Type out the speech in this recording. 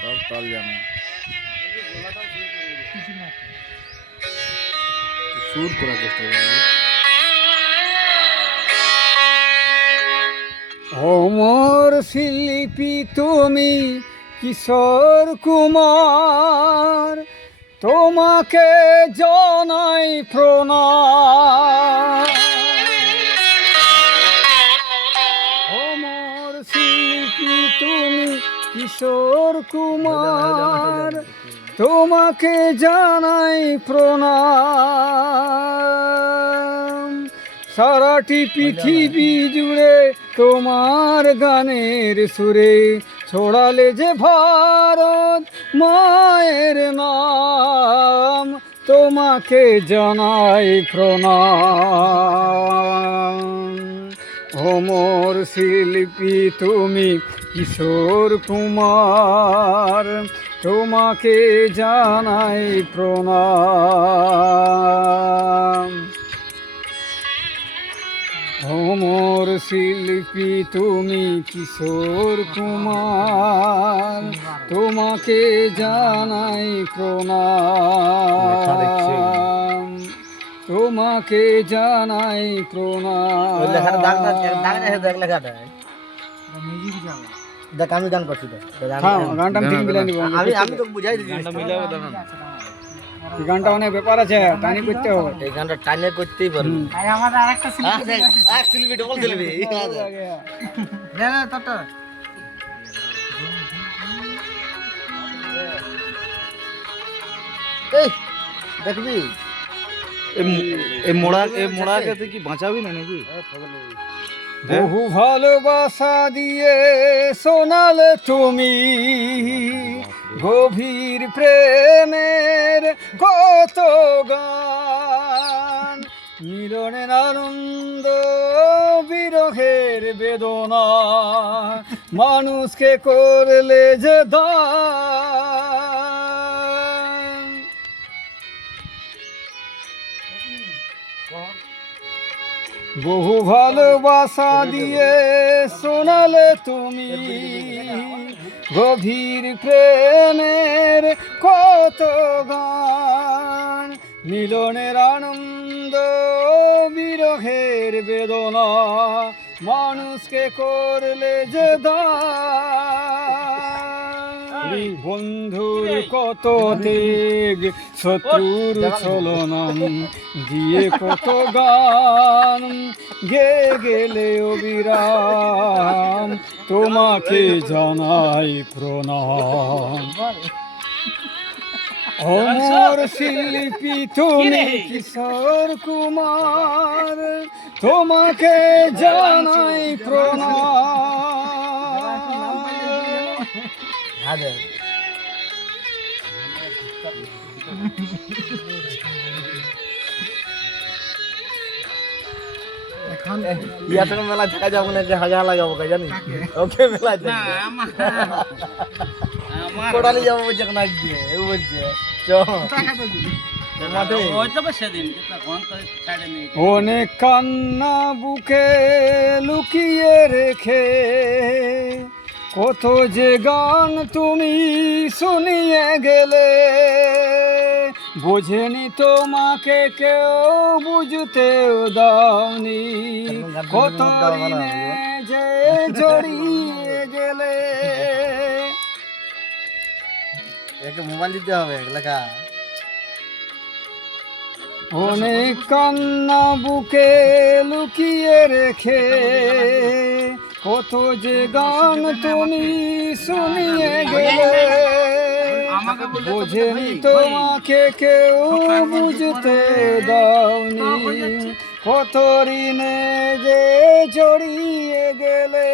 সব তাল জানে, সুর করার চেষ্টা করবি। অমর শিল্পী তুমি কিশোর কুমার, তোমাকে জানাই প্রণাম। অমর শিল্পী তুমি কিশোর কুমার, তোমাকে জানাই প্রণাম। সারাটি পৃথিবী জুড়ে তোমার গানের সুরে ছড়ালে যে ভারত মায়ের নাম, তোমাকে জানাই প্রণাম। অমর শিল্পী তুমি কিশোর কুমার, তোমাকে জানাই প্রণাম। অমর শিল্পী তুমি কিশোর কুমার, তোমাকে জানাই প্রণাম। তোমাকে জানাই প্রণাম। দেখ আমি গান করছি, গানটা আমি ঠিক মিলাই নিব। আমি তো বুঝাই দিচ্ছি। এই গানটা অনেক ব্যাপার আছে, টানি করতে হবে। এই গানটা টাইনে করতেই পারবি। আমাদের আরেকটা এক শিল্পী ডবল শিল্পী। এই দেখবি এই মোড়াকে তুই কি বাঁচাবি না নাকি? বহু ভালোবাসা দিয়ে শোনালে তুমি গভীর প্রেমের কত গান, মিলনের আনন্দ বিরহের বেদনা, মানুষকে করলে যে দান। বহু ভালোবাসা দিয়ে শোনালে তুমি গভীর প্রেমের কত গান, মিলনের আনন্দ বিরহের বেদনা, মানুষকে করলে যে দান। বন্ধুর কত ত্যাগ, শত্রুর ছলনাম, দিয়ে কত গান গে গেলে অবিরাম, তোমাকে জানাই প্রণাম। অমর শিল্পী তুমি কিশোর কুমার, তোমাকে জানাই প্রণাম। ইয়াতে মেলা দেখা যাবো না, যে হাজার লাগাবো জানিস? ওকে মেলা কোটালি যাবো বলছে নাক দিয়ে, ও বলছে অনেক কান্না বুকে লুকিয়ে রেখে কত যে গান তুমি শুনিয়ে গেলে, বোঝেনি তোমাকে কেউ, বুঝতেও দাওনি, কত ঋণে যে জড়িয়ে গেলে। একে মোবাইল দিতে হবে লেখা। অনেক কান্না বুকে লুকিয়ে রেখে কত যে গান তুমি শুনিয়ে গেলে, বোঝেনি তোমাকে কেউ, বুঝতে দাওনি, কত ঋণে যে জড়িয়ে গেলে।